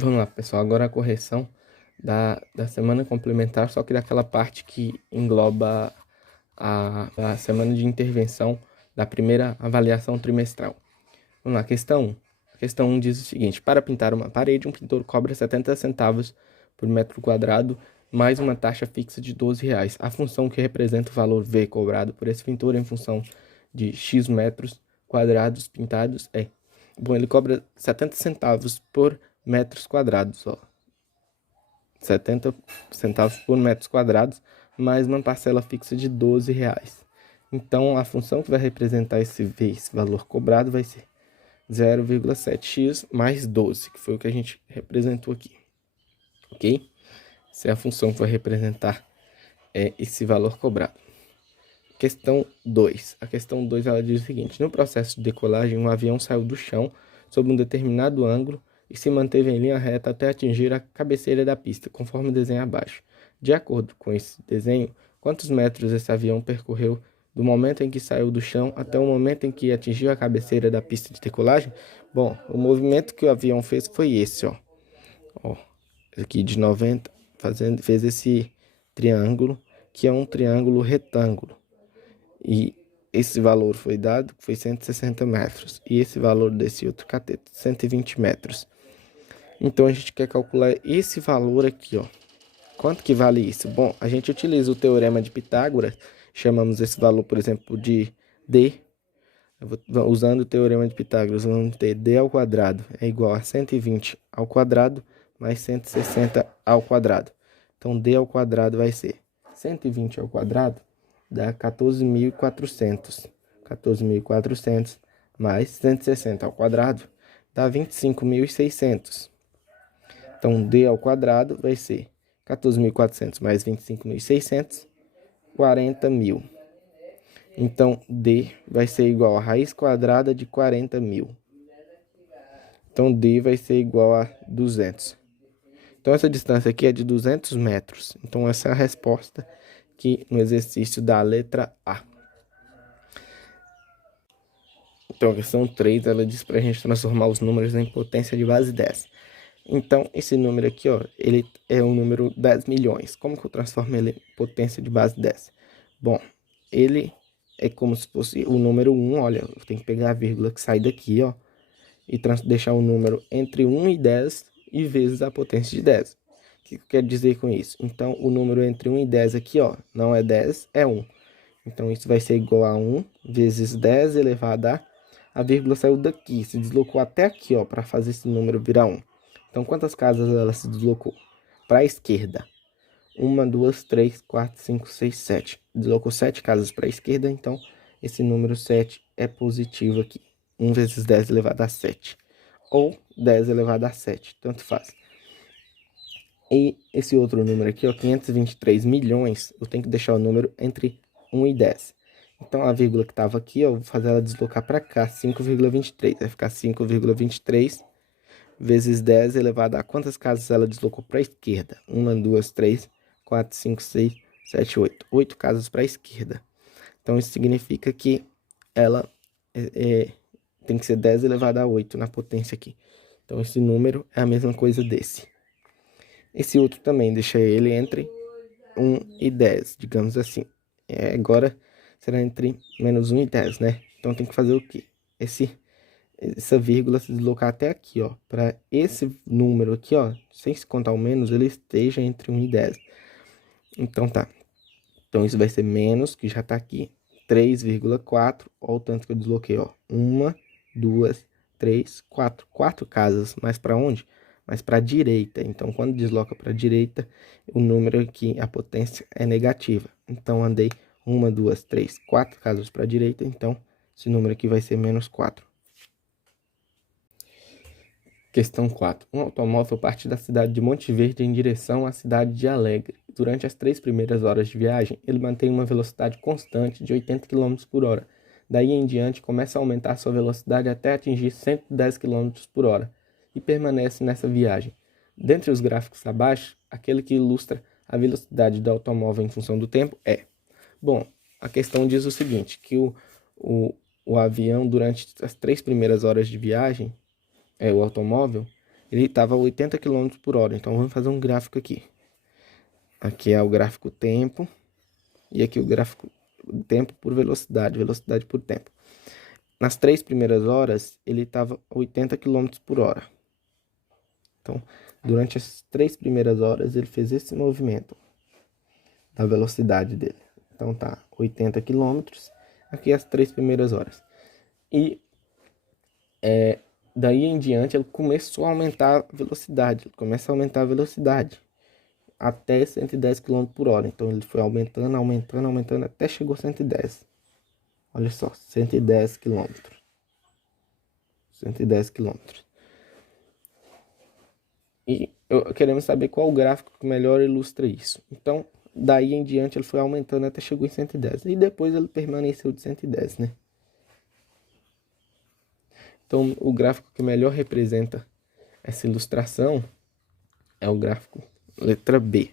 Vamos lá, pessoal. Agora a correção da semana complementar, só que daquela parte que engloba a semana de intervenção da primeira avaliação trimestral. Vamos lá, questão 1. A questão 1 diz o seguinte: para pintar uma parede, um pintor cobra 70 centavos por metro quadrado, mais uma taxa fixa de R$ 12. A função que representa o valor V cobrado por esse pintor em função de X metros quadrados pintados é... Bom, ele cobra 70 centavos por metros quadrados, ó. 70 centavos por metros quadrados, mais uma parcela fixa de R$ 12. Então, a função que vai representar esse valor cobrado vai ser 0,7x mais 12, que foi o que a gente representou aqui, ok? Essa é a função que vai representar esse valor cobrado. Questão 2. A questão 2 ela diz o seguinte: no processo de decolagem, um avião saiu do chão sob um determinado ângulo e se manteve em linha reta até atingir a cabeceira da pista, conforme o desenho abaixo. De acordo com esse desenho, quantos metros esse avião percorreu do momento em que saiu do chão até o momento em que atingiu a cabeceira da pista de decolagem? Bom, o movimento que o avião fez foi esse, ó. Aqui de 90, fez esse triângulo, que é um triângulo retângulo. E esse valor foi dado, foi 160 metros. E esse valor desse outro cateto, 120 metros. Então, a gente quer calcular esse valor aqui, ó. Quanto que vale isso? Bom, a gente utiliza o teorema de Pitágoras. Chamamos esse valor, por exemplo, de D. Usando o teorema de Pitágoras, vamos ter D ao quadrado é igual a 120 ao quadrado mais 160 ao quadrado. Então, D ao quadrado vai ser 120 ao quadrado dá 14.400. 14.400 mais 160 ao quadrado dá 25.600. Então, D ao quadrado vai ser 14.400 mais 25.600, 40.000. Então, D vai ser igual a raiz quadrada de 40.000. Então, D vai ser igual a 200. Então, essa distância aqui é de 200 metros. Então, essa é a resposta aqui no exercício da letra A. Então, a questão 3, ela diz para a gente transformar os números em potência de base 10. Então, esse número aqui, ó, ele é o número 10 milhões. Como que eu transformo ele em potência de base 10? Bom, ele é como se fosse o número 1, olha, eu tenho que pegar a vírgula que sai daqui, ó, e deixar o número entre 1 e 10 e vezes a potência de 10. O que quer dizer com isso? Então, o número entre 1 e 10 aqui, ó, não é 10, é 1. Então, isso vai ser igual a 1 vezes 10 elevado a vírgula saiu daqui, se deslocou até aqui, ó, para fazer esse número virar 1. Então, quantas casas ela se deslocou? Para a esquerda. 1, 2, 3, 4, 5, 6, 7. Deslocou 7 casas para a esquerda, então esse número 7 é positivo aqui. 1 vezes 10 elevado a 7. Ou 10 elevado a 7, tanto faz. E esse outro número aqui, ó, 523 milhões, eu tenho que deixar o número entre 1 e 10. Então, a vírgula que estava aqui, ó, vou fazer ela deslocar para cá, 5,23. Vai ficar 5,23 vezes 10 elevado a quantas casas ela deslocou para a esquerda? 1, 2, 3, 4, 5, 6, 7, 8. 8 casas para a esquerda. Então, isso significa que ela tem que ser 10 elevado a 8 na potência aqui. Então, esse número é a mesma coisa desse. Esse outro também, deixa ele entre 1 e 10, digamos assim. Agora será entre menos 1 e 10, né? Então, tem que fazer o quê? Essa vírgula se deslocar até aqui, ó, para esse número aqui, ó, sem se contar o menos, ele esteja entre 1 e 10. Então, tá. Então, isso vai ser menos, que já tá aqui, 3,4, ó o tanto que eu desloquei, ó. 1, 2, 3, 4. 4 casas, mas para onde? Mas para a direita. Então, quando desloca para a direita, o número aqui, a potência é negativa. Então, andei 1, 2, 3, 4 casas para a direita, então, esse número aqui vai ser menos 4. Questão 4. Um automóvel parte da cidade de Monte Verde em direção à cidade de Alegre. Durante as 3 primeiras horas de viagem, ele mantém uma velocidade constante de 80 km por hora. Daí em diante, começa a aumentar sua velocidade até atingir 110 km por hora e permanece nessa viagem. Dentre os gráficos abaixo, aquele que ilustra a velocidade do automóvel em função do tempo é... Bom, a questão diz o seguinte, que o avião, durante as 3 primeiras horas de viagem, o automóvel, ele estava a 80 km por hora. Então vamos fazer um gráfico aqui. Aqui é o gráfico tempo e aqui o gráfico tempo por velocidade, velocidade por tempo. Nas 3 primeiras horas, ele estava a 80 km por hora. Então, durante as 3 primeiras horas, ele fez esse movimento da velocidade dele. Então, tá 80 km, aqui as 3 primeiras horas. E daí em diante, ele começou a aumentar a velocidade. Ele começa a aumentar a velocidade até 110 km por hora. Então, ele foi aumentando, aumentando, aumentando, até chegou a 110. Olha só, 110 km. 110 km. E queremos saber qual gráfico que melhor ilustra isso. Então, daí em diante ele foi aumentando até chegou em 110. E depois ele permaneceu de 110, né? Então, o gráfico que melhor representa essa ilustração é o gráfico letra B.